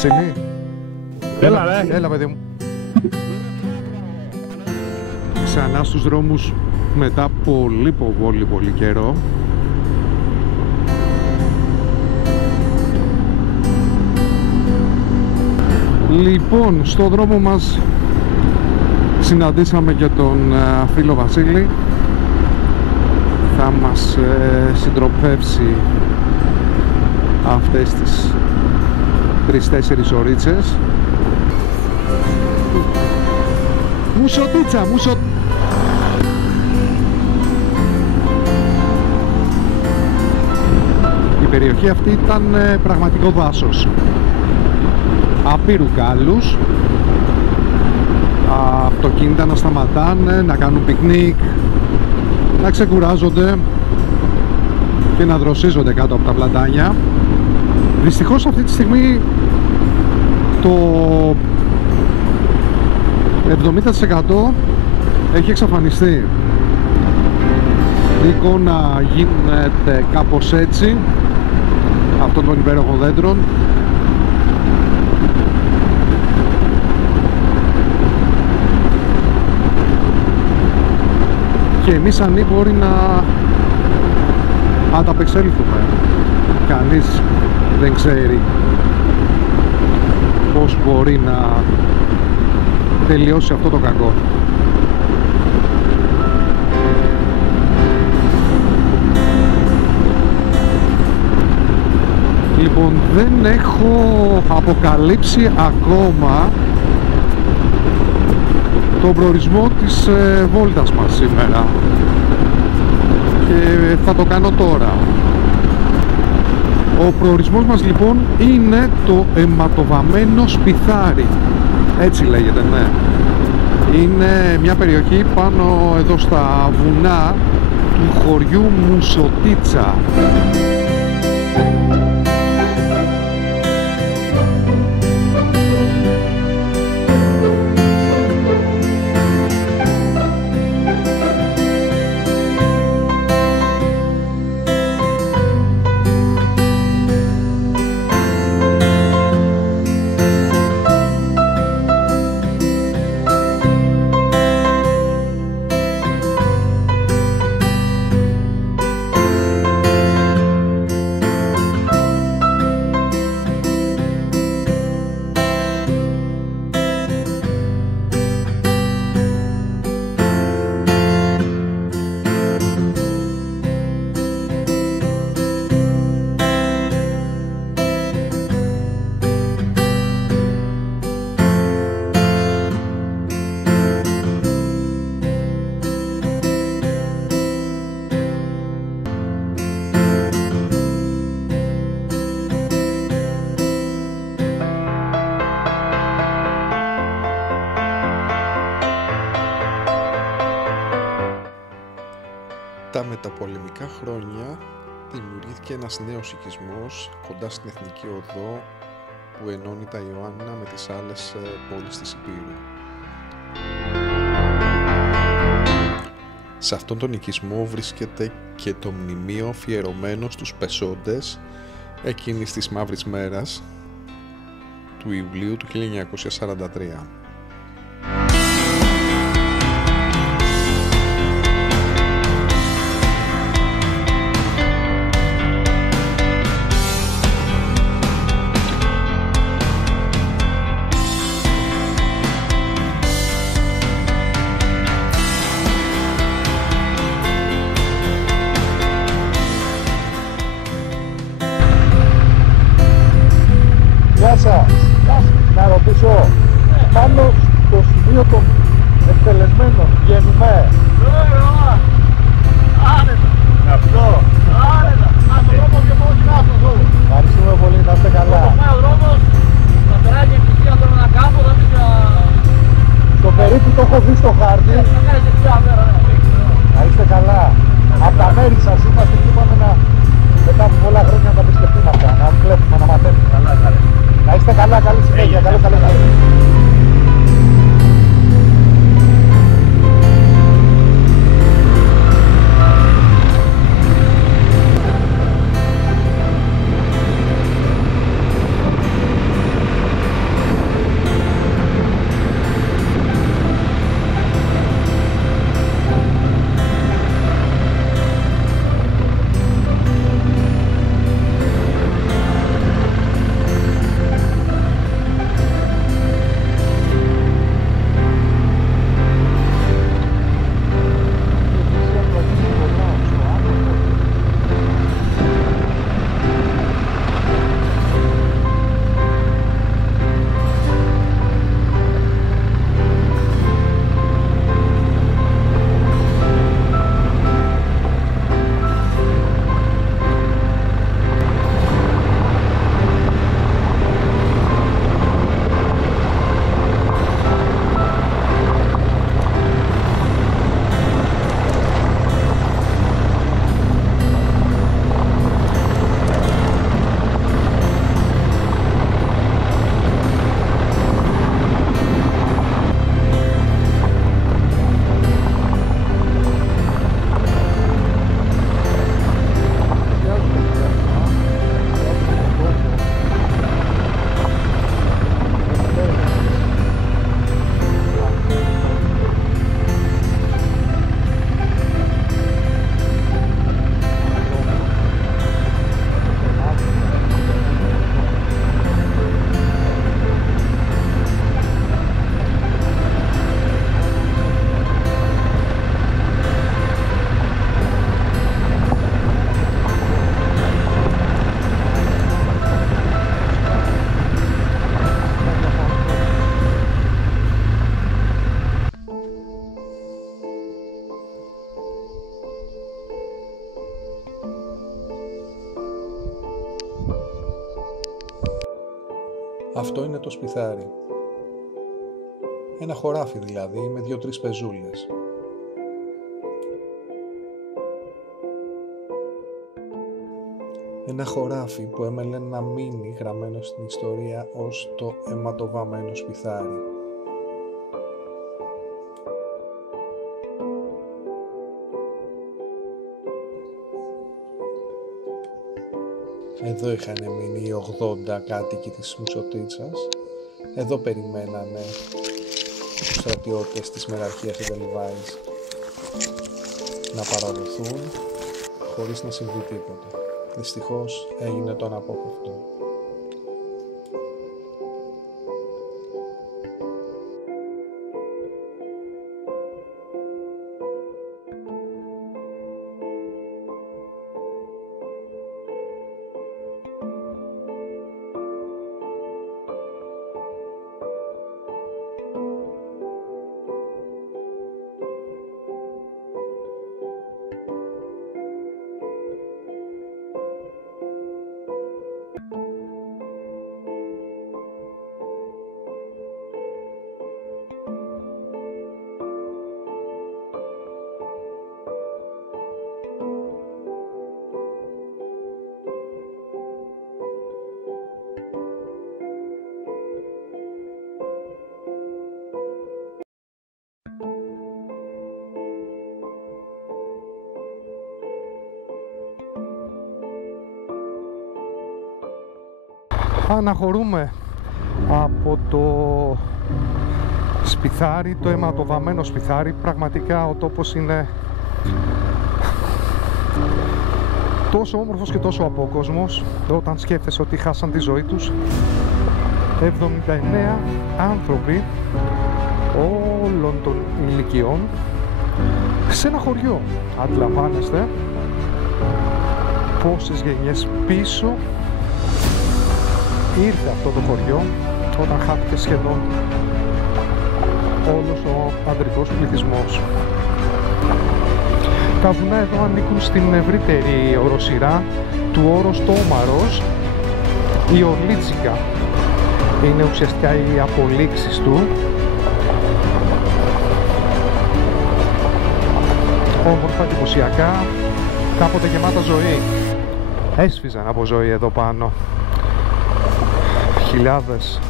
Βασίλη. Έλα, ρε. Έλα, παιδί μου. Ξανά στους δρόμους μετά πολύ καιρό. Λοιπόν, στο δρόμο μας συναντήσαμε και τον φίλο Βασίλη. Θα μας συντροφεύσει αυτές τις 3-4 ωρίτσες. Μουσοτίτσα, Η περιοχή αυτή ήταν πραγματικό δάσος. Απείρου κάλους, αυτοκίνητα να σταματάνε, να κάνουν πικνίκ, να ξεκουράζονται και να δροσίζονται κάτω από τα πλατάνια. Δυστυχώς αυτή τη στιγμή το 70% έχει εξαφανιστεί. Η εικόνα γίνεται κάπως έτσι, αυτών των υπέροχων δέντρων. Και εμείς ανήμποροι να ανταπεξέλθουμε. Κανείς δεν ξέρει πώς μπορεί να τελειώσει αυτό το κακό. Λοιπόν, δεν έχω αποκαλύψει ακόμα τον προορισμό της βόλτας μας σήμερα και θα το κάνω τώρα. Ο προορισμός μας λοιπόν είναι το αιματοβαμμένο Σπιθάρι, έτσι λέγεται, ναι. Είναι μια περιοχή πάνω εδώ στα βουνά του χωριού Μουσοτίτσα. Τα μεταπολεμικά χρόνια δημιουργήθηκε ένας νέος οικισμός κοντά στην Εθνική Οδό που ενώνει τα Ιωάννινα με τις άλλες πόλεις της Υπήρου. Σε αυτόν τον οικισμό βρίσκεται και το μνημείο αφιερωμένο στους πεσόντες εκείνης της μαύρης μέρας του Ιουλίου του 1943. Να ρωτήσω, πάνω στο σημείο των εκτελεσμένων βγαίνουμε. Άνετα. Αυτό. Άνετα. Αν το δρόμο και μόνο την άσπρο. Ευχαριστούμε πολύ, να είστε καλά. Όσο πάει ο δρόμος, θα περάει και εκκλησία θέλω να κάνω, θα μην το περίπου το έχω δει στο χάρτη. Θα κάνεις εκκλησία μέρα, να είστε καλά. Από τα μέρη σας είμαστε και είπαμε να μετά από πολλά χρόνια να τα επισκεφτούμε αυτά, να βλέπουμε, να μαθαίνουμε. Να είστε καλά, καλή συνέχεια, καλό. Αυτό είναι το σπιθάρι. Ένα χωράφι δηλαδή με 2-3 πεζούλες. Ένα χωράφι που έμελε να μείνει γραμμένο στην ιστορία ως το αιματοβαμμένο σπιθάρι. Εδώ είχαν μείνει οι 80 κάτοικοι της Μουτσοτίτσας. Εδώ περιμένανε τους στρατιώτες της μεραρχίας Εντελβάης να παραδοθούν χωρίς να συμβεί τίποτα. Δυστυχώς έγινε το αναπόφευκτο. Αναχωρούμε από το σπιθάρι, το αιματοβαμμένο σπιθάρι. Πραγματικά ο τόπος είναι τόσο όμορφος και τόσο απόκοσμος όταν σκέφτεσαι ότι χάσαν τη ζωή τους 79 άνθρωποι όλων των ηλικιών σε ένα χωριό. Αντιλαμβάνεστε πόσες γενιές πίσω ήρθε αυτό το χωριό όταν χάθηκε σχεδόν όλος ο ανδρικός πληθυσμός. Τα βουνά εδώ ανήκουν στην ευρύτερη οροσειρά του όρος Τόμαρος. Η Ορλίτσικα είναι ουσιαστικά οι απολύξεις του. Όμορφα, εντυπωσιακά, κάποτε γεμάτα ζωή. Έσφιζαν από ζωή εδώ πάνω. Χιλιάδες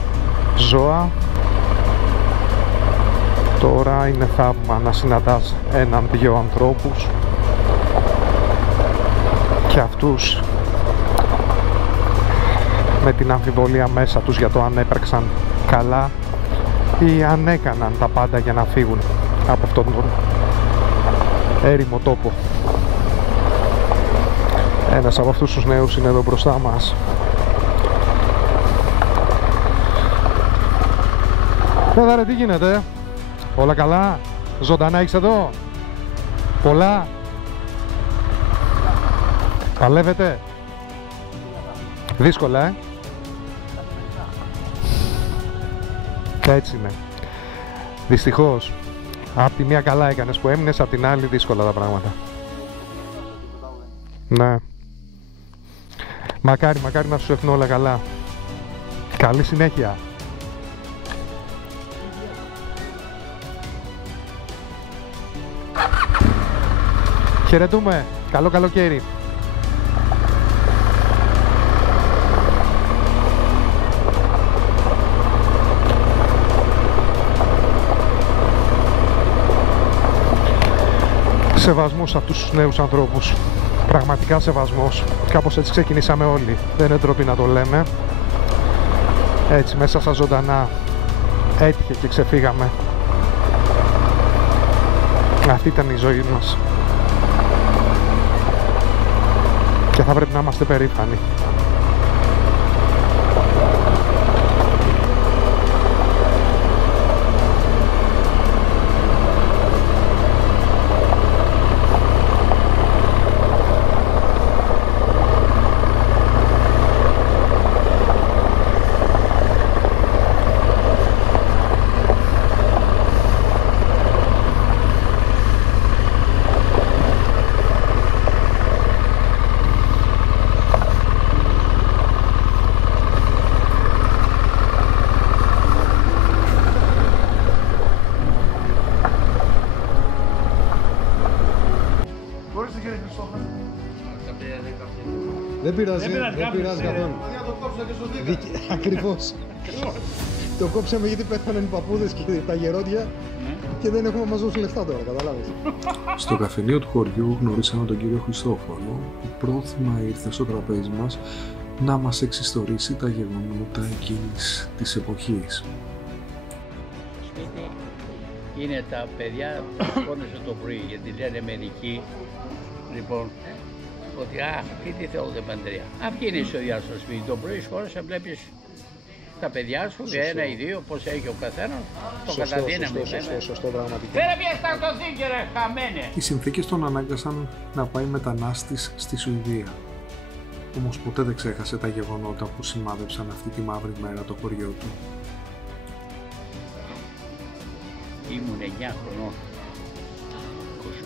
ζώα. Τώρα είναι θαύμα να συναντάς έναν-δυο ανθρώπους και αυτούς με την αμφιβολία μέσα τους για το αν έπραξαν καλά ή αν έκαναν τα πάντα για να φύγουν από αυτόν τον έρημο τόπο. Ένας από αυτούς τους νέους είναι εδώ μπροστά μας. Ρε, τι γίνεται, όλα καλά, ζωντανά έχεις εδώ, πολλά, παλεύετε, δύσκολα, έτσι είναι, δυστυχώς, απ' τη μία καλά έκανες που έμεινες, απ' την άλλη δύσκολα τα πράγματα. Ναι, μακάρι να σου έρθουν όλα καλά, καλή συνέχεια. Χαιρετούμε. Καλό καλοκαίρι. Σεβασμός σε αυτούς τους νέους ανθρώπους. Πραγματικά σεβασμός. Κάπως έτσι ξεκινήσαμε όλοι. Δεν είναι ντροπή να το λέμε. Έτσι μέσα στα ζωντανά έτυχε και ξεφύγαμε. Αυτή ήταν η ζωή μας. Και θα πρέπει να είμαστε περήφανοι. Δεν πειράζει καθόλου. Ακριβώς. Το κόψαμε γιατί πέθαναν οι παππούδες και τα γερόντια και δεν έχουμε μας δώσει λεφτά τώρα, καταλάβεις. Στο καφενείο του χωριού γνωρίσαμε τον κύριο Χριστόφορο που πρόθυμα ήρθε στο τραπέζι μας να μας εξιστορήσει τα γεγονότα εκείνης της εποχής. Στο σπίτι είναι τα παιδιά που σηκώνεσαι το πρωί, γιατί λένε μερικοί, λοιπόν, ότι τι θέλετε παντρία. Αυτή είναι η ιστορία στο σπίτι. Το πρωί σηκώνεσαι, βλέπεις τα παιδιά σου, ένα ή δύο, πώς έχει ο καθένας, το καταδύναμο. Σωστό, πραγματικά. Φέρε μια σταρτοθήκη ρε, χαμένε! Οι συνθήκες τον ανάγκασαν να πάει μετανάστης στη Σουηδία. Όμως ποτέ δεν ξέχασε τα γεγονότα που σημάδεψαν αυτή τη μαύρη μέρα το χωριό του. Ήμουν 9 χρονών,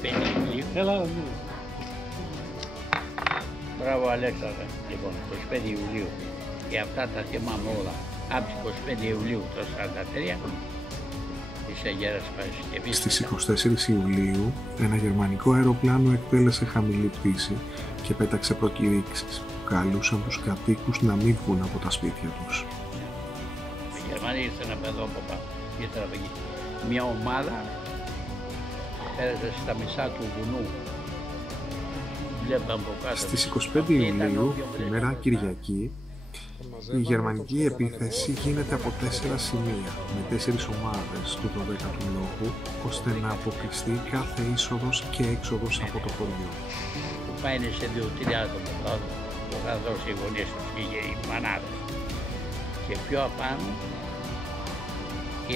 25 Ιουλίου. Έλα, Μπράβο Αλέξανδρε, λοιπόν, 25 Ιουλίου. Και αυτά τα θυμάμαι όλα. Από τις 25 Ιουλίου το 1943 της Αγέρας Παρασκευής. Στις 24 Ιουλίου ένα γερμανικό αεροπλάνο εκτέλεσε χαμηλή πτήση και πέταξε προκηρύξεις που καλούσαν τους κατοίκους να μην βγουν από τα σπίτια τους. Οι Γερμανοί ήρθαν από εδώ από πάνω, ήρθαν από εκεί. Μια ομάδα πέρασε στα μισά του βουνού. Στις 25 Ιουλίου, ημέρα Κυριακή, η γερμανική επίθεση γίνεται από 4 σημεία με 4 ομάδες του 12ου λόγου, ώστε να αποκλειστεί κάθε είσοδος και έξοδος από το χωριό. Που πάει σε 2-3 άτομα, το θα δώσει οι γονείς τους και οι μανάδες. Και πιο απάνω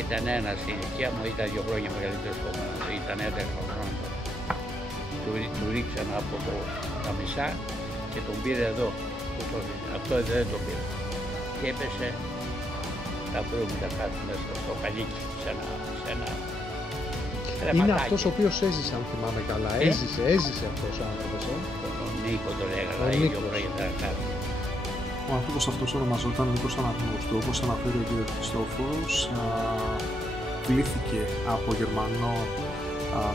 ήταν ένας στην ηλικία μου, ήταν 2 χρόνια μεγαλύτερος από μένα, ήταν 11 χρόνια. Του ρίξαν από τα μισά και τον πήρε εδώ. Αυτό δεν το πήρε. Και έπεσε τα βρούμετα κάτω μέσα στο χαλίκι, σε ένα είναι αυτός ο οποίος έζησε, αν θυμάμαι καλά. Έζησε αυτός ο άνθρωπος. Ο Νίκο το λέγανε, ίδιο πρόκειται να κάνει. Ο άνθρωπος αυτός ονομαζόταν Νίκος Αναγνώστου. Όπως αναφέρει ο κ. Χριστόφορος, πλήθηκε από Γερμανό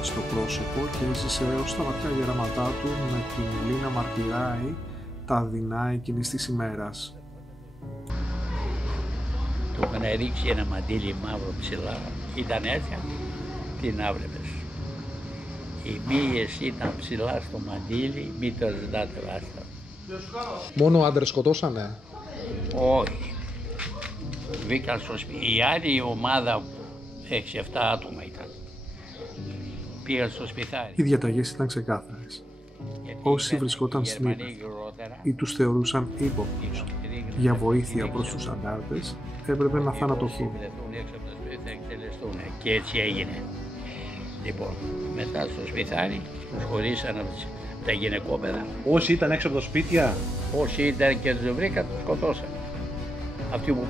στο πρόσωπο και έζησε έως τα βαθιά γεράματά του με την υλή να μαρτυράει τα δεινά εκείνης της ημέρας. Του είχαν ρίξει ένα μαντίλι μαύρο ψηλά, ήταν έτσι, τι να βλέπεις. Οι μύες ήταν ψηλά στο μαντίλι, μη το ζητάτε βάστα. Μόνο άντρες σκοτώσανε? Όχι. Βγήκαν στο σπίτι. Η άλλη ομάδα, 6-7 άτομα ήταν. Πήγαν στο σπιθάρι. Οι διαταγές ήταν ξεκάθαρες. Όσοι βρισκόταν στην ύπεθρο ή τους θεωρούσαν ύποπτους για βοήθεια προς τους αντάρτες, έπρεπε να θανατωθούν. Και έτσι έγινε. Λοιπόν, μετά στο σπιθάρι τους χωρίσαν από τα γυναικόπαιδα. Όσοι ήταν έξω από τα σπίτια. Όσοι ήταν και τους βρήκαν, τους σκοτώσαν. Αυτοί που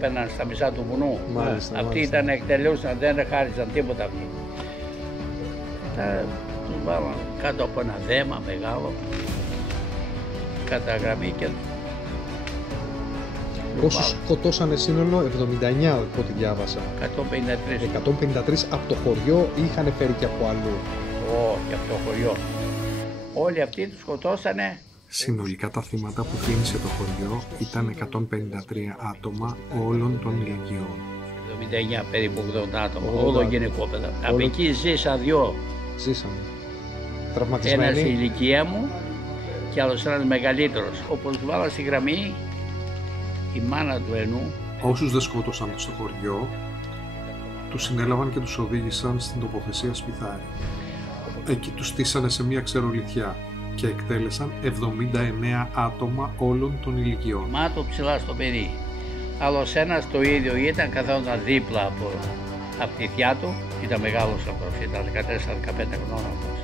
παίρναν στα μισά του βουνού, αυτοί ήταν εκτελούσαν, δεν χάρισαν τίποτα αυτοί. Τους βάλαν κάτω από ένα δέμα μεγάλο, κατά γραμμή και... Όσους σκοτώσανε σύνολο, 79 από ό,τι διάβασα. 153. 153 από το χωριό ή είχαν φέρει και από αλλού? Όχι, από το χωριό. Όλοι αυτοί τους σκοτώσανε. Συνολικά τα θύματα που θύμισε το χωριό ήταν 153 άτομα όλων των ηλικιών. 79 περίπου 80 άτομα, όλο γυναικόπαιδα. Από εκεί ζήσαν δυο. Ζήσαμε. Τραυματισμένοι. Ένας στην ηλικία μου και άλλος ένας μεγαλύτερος. Όπως του βάλα στη γραμμή, η μάνα του ενού. Όσους δεν σκότωσαν στο χωριό, τους συνέλαβαν και τους οδήγησαν στην τοποθεσία Σπιθάρι. Εκεί τους στήσανε σε μια ξερολιθιά και εκτέλεσαν 79 άτομα όλων των ηλικιών. Μάτω ψηλά στο παιδί. Άλλος ένας το ίδιο ήταν, καθόταν δίπλα από τη θιά του, ήταν μεγάλος αυτός, ήταν 14-15 χρονών αυτός.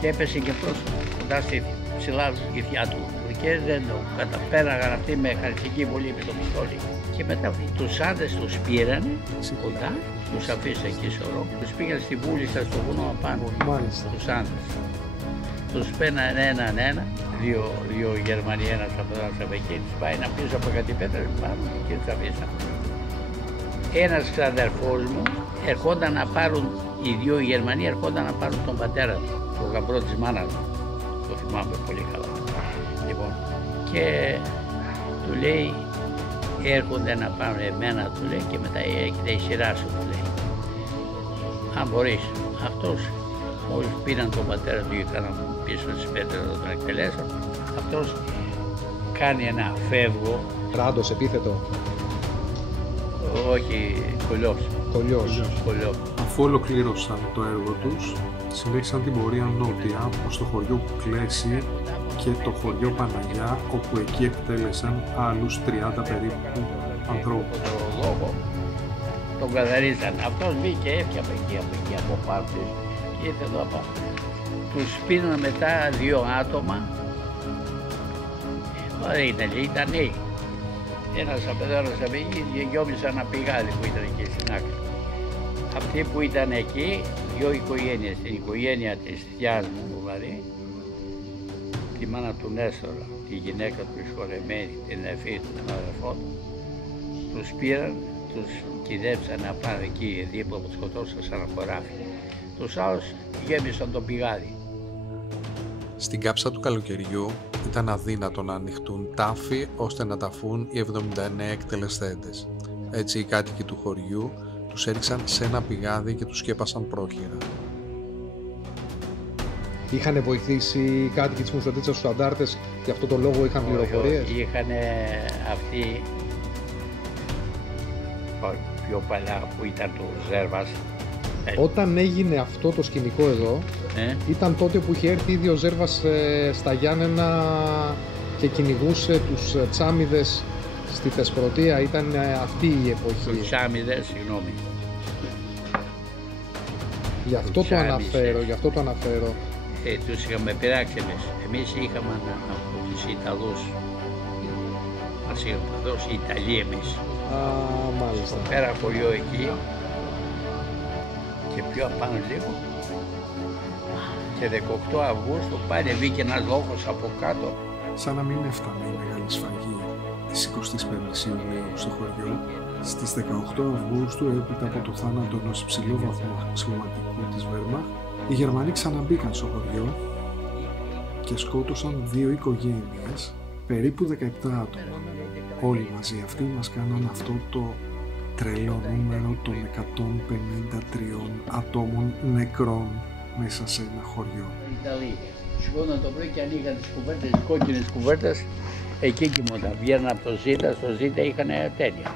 Και έπεσε και αυτός κοντά ψηλά στη θιά του. Και δεν το καταπέραγαν αυτοί με χαριστική βολή με το πιστόλι. Και μετά τους άντρες τους πήρανε κοντά, τους αφήσανε εκεί σωρό, τους πήγαν στη βούλισσα στο βουνό απάνω, τους άντρες. Τους παίρνανε έναν, δύο Γερμανοί, ένας από εκεί, τους πάει να πίσω από κάτι πέτρες πάνω και τους αφήσανε. Ένας ξαδερφός μου ερχόταν να πάρουν, οι δύο Γερμανοί ερχόταν να πάρουν τον πατέρα του, τον γαμπρό της μάνας μου. Το θυμάμαι πολύ καλά. Λοιπόν, και του λέει έρχονται να πάνε εμένα, του λέει, και μετά έρχεται η σειρά σου, του λέει. Αν μπορείς. Αυτός μόλις πήραν τον πατέρα του και κάναν πίσω στις πέτρες να τον εκτελέσουν, αυτός κάνει ένα φεύγο. Ράντος, επίθετο. Όχι, κολλιός. Αφού ολοκλήρωσαν το έργο τους, συνέχισαν την πορεία νότια προς το χωριό Κουκλέση και το χωριό Παναγιά, όπου εκεί εκτέλεσαν άλλους 30 περίπου ανθρώπους. Το λόγο τον καθαρίζαν. Αυτός μπήκε, έφυγε από εκεί, από πάρτες και ήρθε εδώ απάνω. Τους πήραν μετά 2 άτομα. Ήταν νέοι. Ένας από εκεί και γιόμισαν ένα πηγάδι που ήταν εκεί στην άκρη. Αυτοί που ήταν εκεί, 2 οικογένειες, την οικογένεια της θειάς μου δηλαδή, τη μάνα του Νέστορα, τη γυναίκα του συγχωρεμένη, την εφή του, τον αδερφό του, τους πήραν, τους κυδέψαν να πάνε εκεί δίπλα που τους σκοτώσαν σαν ένα χωράφι. Τους άλλους γέμισαν το πηγάδι. Στην κάψα του καλοκαιριού ήταν αδύνατο να ανοιχτούν τάφοι ώστε να ταφούν οι 79 εκτελεστέντες. Έτσι οι κάτοικοι του χωριού τους έριξαν σε ένα πηγάδι και τους σκέπασαν πρόχειρα. Είχαν βοηθήσει οι κάτοικοι της Μουσοτίτσας στους αντάρτες, γι' αυτό το λόγο είχαν πληροφορίες. Είχαν αυτοί πιο παλιά που ήταν του Ζέρβας. Όταν έγινε αυτό το σκηνικό εδώ, ήταν τότε που είχε έρθει ήδη ο Ζέρβας στα Γιάννενα και κυνηγούσε τους Τσάμιδες στη Θεσπρωτεία. Ήταν αυτή η εποχή. Τους Τσάμιδες, συγγνώμη. Γι' αυτό το αναφέρω. Τους είχαμε πειράξει εμείς. Εμείς είχαμε από τους Ιταλούς. Μας είχαμε δώσει οι Ιταλοί εμείς. Μάλιστα. Πέρα χωριό εκεί και πιο απάνω λίγο. Και 18 Αυγούστου πάλι βγήκε ένας λόγος από κάτω. Σαν να μην έφτανε η μεγάλη σφαγή της 25ης Ιουνίου στο χωριό, στις 18 Αυγούστου, έπειτα από το θάνατο ενός υψηλόβαθμου αξιωματικού της Βέρμαχτ, οι Γερμανοί ξαναμπήκαν στο χωριό και σκότωσαν 2 οικογένειες, περίπου 17 άτομα. Όλοι μαζί αυτοί μας κάναν αυτό το τρελό νούμερο των 153 ατόμων νεκρών μέσα σε ένα χωριό. Οι Ιταλοί σηκώναν το πρωί και ανοίγαν τις κουβέρτες, τις κόκκινες κουβέρτες, εκεί κοιμόταν. Βγαίναν από το Ζήτα, στο Ζήτα είχαν τέλεια.